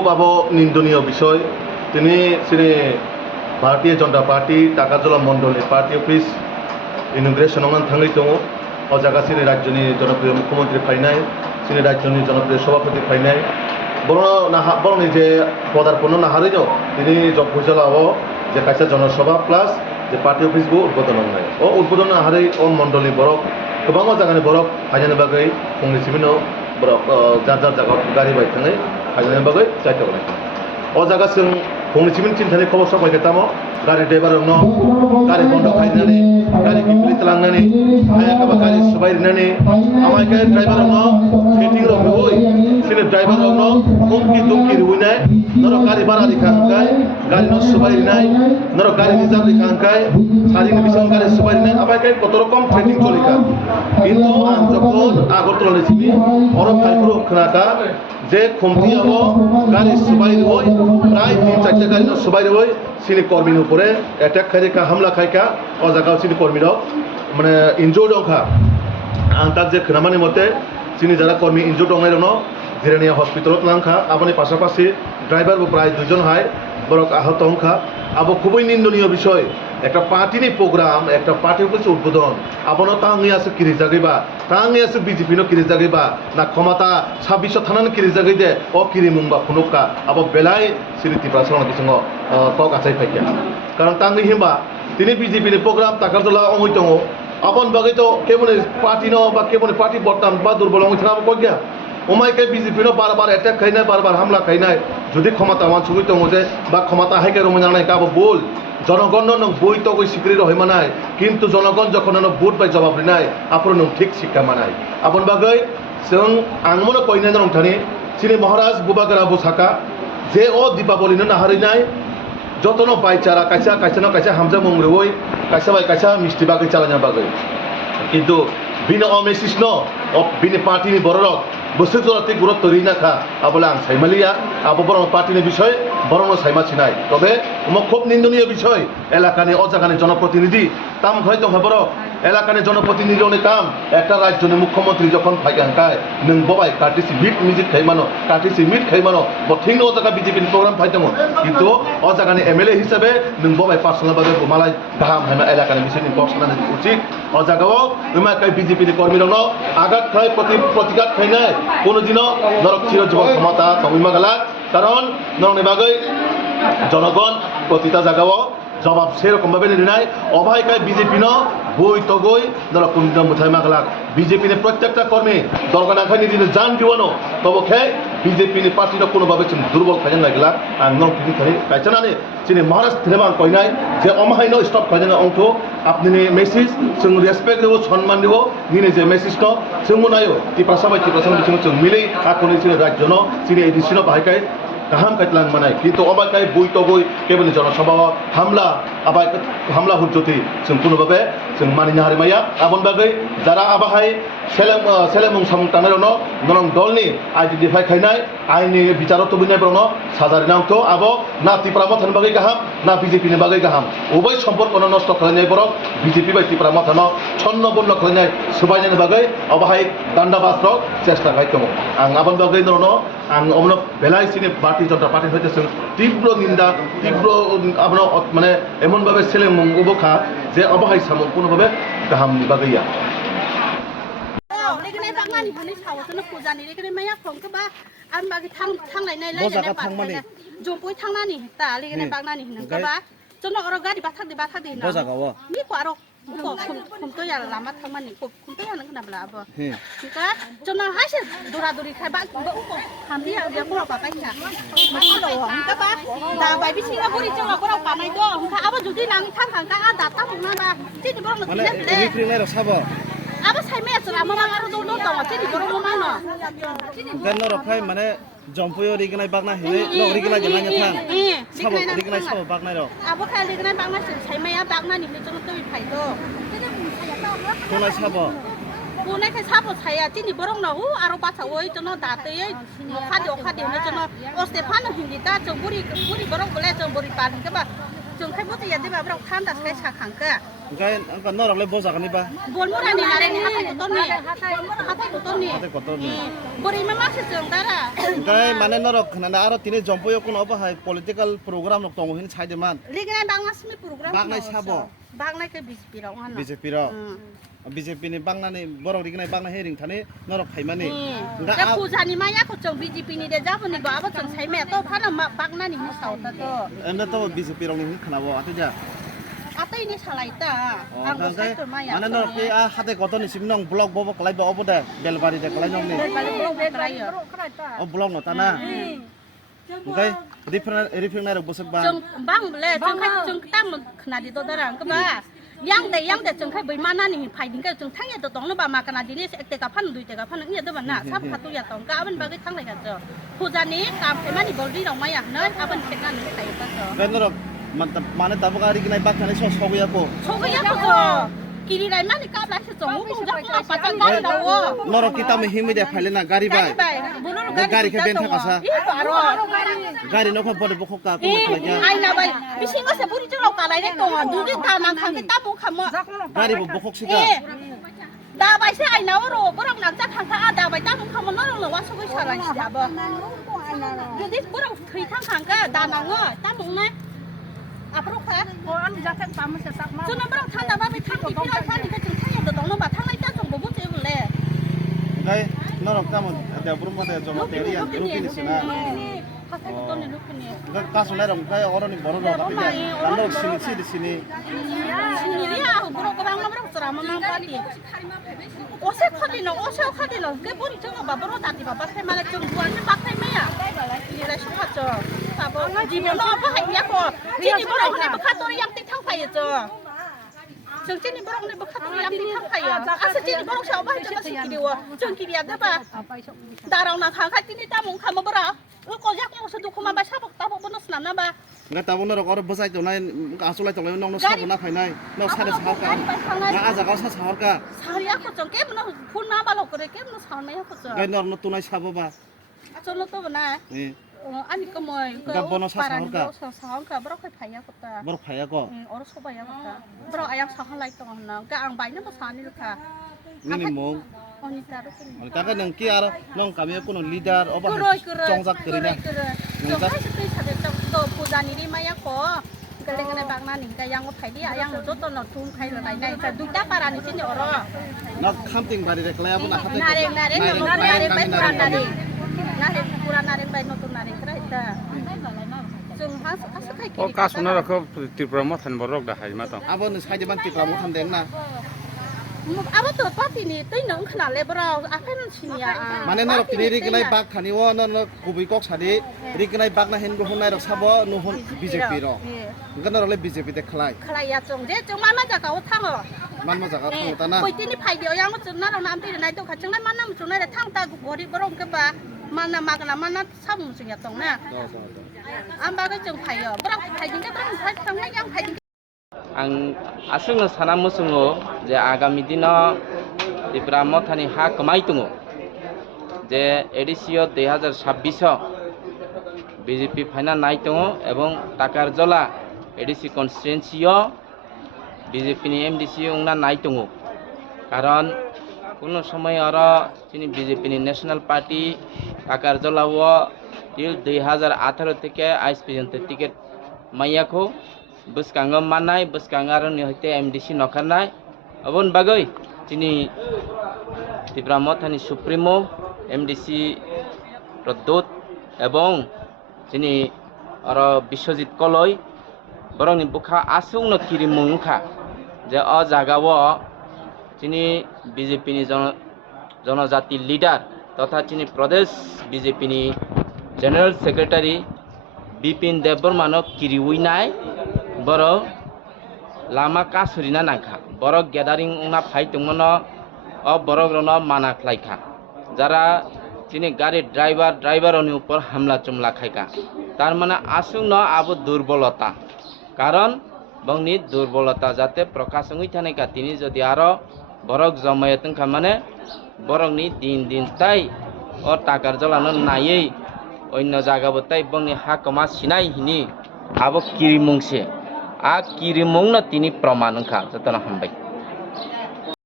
খুব নিন্দনীয় বিষয়। তিনি শ্রী ভারতীয় জনতা পার্টি টাকাজলা মন্ডলী পার্টি অফিস, ইনগ্রেশন অমান থাঙ্গি দো ও জায়গা সিনি রাজ্যনি জনপ্রিয় মুখ্যমন্ত্রী ফাইনাই, শ্রী রাজ্যনি জনপ্রিয় সভাপতি ফাইনাই। বড় যে পদার্পণ নাহারি দো তিনি জগভুজলা ও যে কাইসা জনসভা প্লাস যে পার্টি অফিস গো উদ্বোধন হয়। ও উদ্বোধন নাহারি ও মন্ডলী বরক गोबां जायगानि बरफ हाइजानि बागै फंनैसो बिनो बरफ जार जार जायगायाव गारि बायखाङै फाइनाल बागै जायगायावलाय अ जागासिम फंनैसो খবর खबर सबायखौ গাড়ি गारि ड्राइभारनो गारि বন্ধ खालामनानै गारि गिफ्लित लांनानै গাড়ি गारि सुबायनानै আমাকে ড্রাইভারনো ফিটিং রকমই সিনে ড্রাইভারনো হুমকি রুই নাই। নর গাড়ি ভাড়া লিখা হাঙ্কায় গাড়ি ন সুবাই নাই। নর গাড়ি রিজার্ভ লিখা হাঙ্কায় সারিনি বিশন গাড়ি সবাই নাই। আমাকে কত রকম ফিটিং চলিকা। কিন্তু যখন আগরতলা নিয়েছি অরব ফাইকুর খানাকা যে খুম্ভি হব গাড়ি সুবাই হই প্রায় তিন চারটা গাড়ি সুবাই হই সিনি কর্মীর উপরে অ্যাটাক খাইকা হামলা খাইকা ও জায়গা সিনি কর্মীরাও মানে ইনজোর্ড অংখা তার যে খেরামানি মতে চিনি যারা কর্মী ইনজোর্ড অংয়ের অন ধীরে হসপিটালত নাংখা আপনি পাশাপাশি ড্রাইভার প্রায় দুজন হয় বরক আহত অংখা আবো খুবই নিন্দনীয় বিষয়। একটা পার্টিনি প্রোগ্রাম একটা পার্টি অফিস উদ্বোধন। আবনো তাঙি আছে কিরি জাগিবা? তাঙি আছে বিজেপি নো কিরি জাগিবা? না ক্ষমতা ছাব্বিশ থানানো কিরি জাগি দে ও কিরি মুংবা ফুনুকা আবো বেলাই সিরি ত্রিপুরা কিছু কক আচাই ফাইকা। কারণ তাঙি হিমবা, তিনি বিজেপিনি প্রোগ্রাম তাকার দলা অঙ্গই আপন বাকি তো কেমন পার্টি ন বা কেমন পার্টি বর্তাম বা দুর্বল অঙ্গই থাকা কই উমাইকে বিজেপিরও বারবার অ্যাটাক খাই নাই বারবার হামলা খাই নাই যদি ক্ষমতা আমার সুবিত মজে বা ক্ষমতা আহেকে রমজা নাই কাবো বল জনগণ বই তো কই স্বীকৃত হয় মানায় কিন্তু জনগণ যখন ভোট পাই জবাব নাই আপনার ঠিক শিক্ষা মানায় আপন বাগৈ जों आंमोनो कयना दं थाने सिनि महाराज गुबागरा बुसाका जे अ दीपावलीनो नाहरिनाय जतनो बायचारा कायसा कायसानो कायसा हामजा मंग्रोवै कायसा बाय कायसा मिस्टि बागै चालायना बागै। किन्तु बिन अमेसिसनो পার্টি पार्टीनि बररक বড়রক অতি গুরুত্ব গুরুত্ব রিনাখা আবলে আং সাইমালিয়া, আবো বরং পার্টিনি বিষয়, বরং সাইমাছিনাই তবে, উমা খুব নিন্দনীয় বিষয়, এলাকানি অজাগানি জনপ্রতিনিধি, তাম হয়তো হবর এলাকানি জনপ্রতিনিধি অনেক কাম। একটা রাজ্যনি মুখ্যমন্ত্রী যখন ফাইকান ফাইগানকায় নং ববাই কার্টিসি মিট মিজিট খাইমানো কার্টিসি মিট খাইমানো বঠিং অজাগা বিজেপিনি প্রোগ্রাম ফাইদङ কিন্তু ও অজাগানি এমএলএ হিসাবে নং ববাই পার্সোনাল বাগে মালাই গাহাম হাইমা এলাকানি বিষয়নি বক্সনানি উচিত অজাগাও উমাকাই বিজেপিনি কর্মীরনো আঘাত খাই প্রতি প্রতিঘাত খাইনায় কোনোদিনও নরক চির যুবক ক্ষমতা তমিমা গেলা কারণ নরনি বাগৈ জনগণ, প্রতিটা জায়গাও জবাব সেরকমভাবে নির্ণয় অভায়কায় বিজেপি ন বই তগই দরা কুন্ডা মুথাই মাগলাক বিজেপির প্রত্যেকটা কর্মে দরকার আখানি দিনে জান দিওয়ানো তব খে বিজেপিনি পার্টিটা কোনোভাবে চিন দুর্বল খাইজান লাগিলা আন্দোলন কিন্তু খাই পাইছানানে চিনি মহারাষ্ট্র কই নাই, যে অমাহাইন স্টপ খাই না, অংশ। আপনি মেসেজ চিন রেসপেক্ট দেব সম্মান দেব নিনে যে মেসেজটা চিন নাইও টিপাসাবাই টিপাসান বিচিন চিন মিলেই আকনি চিনি রাজ্য ন। চিনি এই দৃশ্য বাহাইকাই কাহাম kaitlang মানে কিন্তু অবাকাই বই তবই, কেবল জনসভা, হামলা আবাই হামলা abai hamla hujjoti jung kono bhabe jung manina hari maya abon bagai jara abahai ছেলে ছেলে মুং সংতানের অন দলনি আইডেন্টিফাই খাইনাই আইনি বিচারত বিনাই ব্রণ সাজারি নাম তো আব না ত্রিপুরা মথান বাকে গাহাম, না বিজেপি নি বাকে গাহাম। উভয় সম্পর্ক নষ্ট খাইনাই বরং বিজেপি বা ত্রিপুরা মথান ছন্নপূর্ণ বন্ন খাইনাই সুবাইনাই বাগै অবহাই দান্ডা চেষ্টা খাইতম আং আবন বাকে নন আমরা বেলায় সিনে পার্টি যতটা পার্টি হইতেছেন তীব্র নিন্দা তীব্র আমরা মানে এমনভাবে ছেলে মঙ্গবখা যে অবহাই সামন কোনোভাবে কাহাম নিবাগাইয়া জম্পই থাংনানি তা লেগে বাংনানি হিনা গবা চন্দ্র গাড়ি বাথা দি বাথা দি না। মি পারো जंपय थांनानि ता लेकिन नि. बांगानि हनै ओमफ्राय? बा जोंनो अर गारि बाथादि बाथादि ना बजागाव मी को आरो को खुमतो या लामा थांमानि को खुमतो या नंगना ब्ला अब হে का जोंनो हासे दरा दरि खाय बा हामबि आ या को बाबाय ना मखलो हमका बा दा बाय बिसिङा बुरि जोंना को पानाय दो हमका अब जुदि नां थां थां का आ दाता बुंना बा तिनि बरं মানে किने রিফ্রিনার সাব अब साइमे आछरा ममा आरो दो दो दङ तिनि बरं मा न দেন রফাই মানে জম্পুয় রিগনাই বাগনা হে ল রিগনাই জানা না থান সাব রিগনাই সাব বাগনা র আবো খা রিগনাই বাগনা সিন সাইমায়া বাগনা নি মিজন তো ইফাই তো কোনাই সাব কোনাই খা সাব ছায়া তিনি বরং না হু আর ওই তো দাতে এই খা দিও খা দিও না তো ওস্তে ফান হিন্দি তা চবুরি বুরি বরং বলে চবুরি পান কেবা চংখাই বতে ইয়াদে বাবরা খান দা খাই সাখাঙ্কা Kaya ang kanor ang lebo sa kaniba. Bon mo rani na ni hatay kotor ni. Hatay kotor ni. Hatay kotor ni. Bori mama sa sung dara. Kaya mane norok na na aro tine jompo yo kuno ba political program nok tongo hin chai de man. Ligna bangas mi program. Bangnai sabo. Bangnai ke BJP ra ona. BJP ra. BJP ni bangnani borok rigna bangna hering thane norok khaimani. Da pujani ma ya ko chong BJP ni de jabo ni ba ba chong chai me to phana bangnani mi saw ta to. Emna to BJP ra ni khana ba atu ja. আটাইনি সালাইতা আং সাইতো মায়া মানে নর কি আ হাতে গত নিছিম নং block বব কলাইবা অবদা বেলবাড়ি দে কলাই নং নি বেলবাড়ি ব্লক দে কলাইয়া ও ব্লক নতা না ओमफ्राय रिफाइनार रिफाइनार बोसोबा जों बांबले जों खाय जों ताम खनादि ददारा गोबा यांदे यांदे जों खाय बै मानानि मि फाइदिं खाय जों थांया द दंनो बा माकाना दिनि 1 टाका फान 2 टाका फान इया दबा ना साब खातु या 네 봐 마카나디니 액대가 파는 두이대가 파는 이도 만나 사파도야 동가 아번 바게 탕래 갔죠 부자니 깜패만이 벌리랑 마야 너 아번 색깔은 사이다서 Kan norok mantap mana tabu kari rignai bak thani so sogu ya ko. 저거야 그거 길이라 많이 까발해서 정 공작 거 바짝 가라고 Norok kita mehimi de phaile na gari ba. গাড়ি ke benta kasa. 바로 Gari no ko bode bokok ka ko 이 khala 아이나 봐 미신 것에 물이 들어 가라이 동안 누구 다만 강게 따보 가면 Gari bo bokok siga. 예. 나 바이세 아이 나오로 뭐랑 남자 강가 아나 바이 따보 가면 너랑 와 속을 살아 시다 봐. 근데 뭐랑 거의 강가 나 나고 따먹네. 앞으로 가. 저는 뭐랑 타다 바이 탕이 필요할 타니까 좀 탕에도 넣는 봐. 탕을 따좀 뭐 못지 볼래. Dai norok kamu ada burung pada jomo teri yang rupi ni sina. 가서 돈이 높으니. Ga kasu na rong kai orang ni boro ro ka pe. Ando sini sini sini. 신일이야. 뭐라고 방금 뭐라고 써라. 엄마 빨리. 옷에 커디는 옷에 커디는 그 머리 저거 봐. 뭐로 다디 봐. 박해 말에 좀 구하는 박해 매야. 이래 싶었죠. 바보. 지금 너 아빠 하냐 양띠 탕파였죠. 정진이 뭐라고 그래. 뭐 카토리 양띠 탕파야. 아서 지니 뭐라고 셔. 아빠 저거 시키리워. 정길이야. 내봐. 나랑 나 가가 지니 따먹 가면 뭐라. 이거 약간 옷에 놓고 만 봐. 샤복 따복 보너스 났나 봐. Ga tabu norok oro bosai to nai asulai to nong no sabu na phainai. No sare sahar ka. Ga aja ga sa sahar ka. 살이 아팠죠. 깨무나 풀나 발로 그래. 깨무나 살매 아팠죠. Ga nor no tunai sabu ba. 저는 또 뭐나 Ni 어 아니 그뭐 그러니까 번호 사상가 사상가 뭐라 그 파야 거다 뭐라 파야 거 어로 소바야 거다 뭐라 아양 사상 라이 동안 나 그안 바이는 거 사니 이렇게 ini mau Wanita kan yang kia nong kami pun leader apa congsak kerina congsak pujani di maya ko keling kena bang nani kaya yang upai dia yang itu tuh nol tuh kai lo nai nai tapi dia para nih sini orang nak kamping dari dekat ya pun nak naring naring naring naring naring naring अ कासुना रख त्रिपुरा मथान बरक दाहाय मा दं आबो नों साइदे बान त्रिपुरा मथान दें ना आबो तो पातिनि तै नों खनाले बराव आखाइ मानसिनिया माने ना रक तिनि रिगनाय बाग खानि व न न गुबै कक सानि रिगनाय बाग ना हेन गहुन नाय रक साबो नहुन बिजेपि र गन रले बिजेपि दे खलाय खलाया चों जे चों मा मा जागाव थाङो मान मा जागाव थाङो ता ना कोइतिनि फाइदियाव यांग चों ना रव नाम तिनि नाय दखा चों नाय मा नाम चों नाय थां ता गरि बरम के बा 맞아 가고 탕어 Man ma jaga thang ta na. 보이티니 파이디어 양은 좀 나랑 남들이 나도 같이 날 만나면 좀 나를 탕 따고 머리 버럭 그봐 만나 막나 만나 사무 중이야 동네 Do do do. 안 봐도 좀 파이어 버럭 파이딩가 버럭 파이 탕내 양 파이딩 ang asungno sana musungo je agami dino Tripura মথানি হা কমাই tungo যে এডিসিও দুই হাজার ছাব্বিশ বিজেপি ফাইনা নাই tungo এবং টাকার জলা এডিসি কনস্টিটুয়েন্সিও বিজেপি নি এমডিসি উংনা নাই tungo কারণ কোনো সময় আর তিনি বিজেপি নি ন্যাশনাল পার্টি টাকার জলাও টিল দুই হাজার আঠারো থেকে আইস পর্যন্ত টিকিট। মাইয়াখো বসকাঙ্গ মানাই বসকাঙ্গ আর হইতে এমডিসি নখানাই। অবন বাগৈ তিনি ত্রিপুরা মথানি সুপ্রিমো, এমডিসি প্রদ্যুৎ এবং তিনি আর বিশ্বজিৎ কলই, বরং বুখা আসুং কিরি মুখা, যে অ জাগাও তিনি বিজেপিনি জন, জনজাতি লিডার। તથા ચીની પ્રદેશ બીજેપીની જનરલ સેક્રેટરી બિપિન દેવબર્માનો કિરીવી નાય બરો લામા કાસુરીના নাখা বড় গ্যাদারিং উনা ফাইতমন অ বড়গ্রন মানা খাইখা যারা তিনি গাড়ি ড্রাইভার ড্রাইভার ড্রাইভারনি উপর হামলা চুমলা খাইকা তার মানে আসুন ন আবু দুর্বলতা। কারণ বংনি দুর্বলতা যাতে প্রকাশ হই থাকা তিনি যদি আরও বরক জমায়েতন খা মানে বরকনি দিন দিন তাই ও টাকার জ্বলানো নাইয়েই, অন্য জায়গাবো তাই বংনি হাকমা সিনাই হিনি। আবো কিরিমংসে আ কিরিমং না তিনি প্রমাণ খা, যতন হামবাই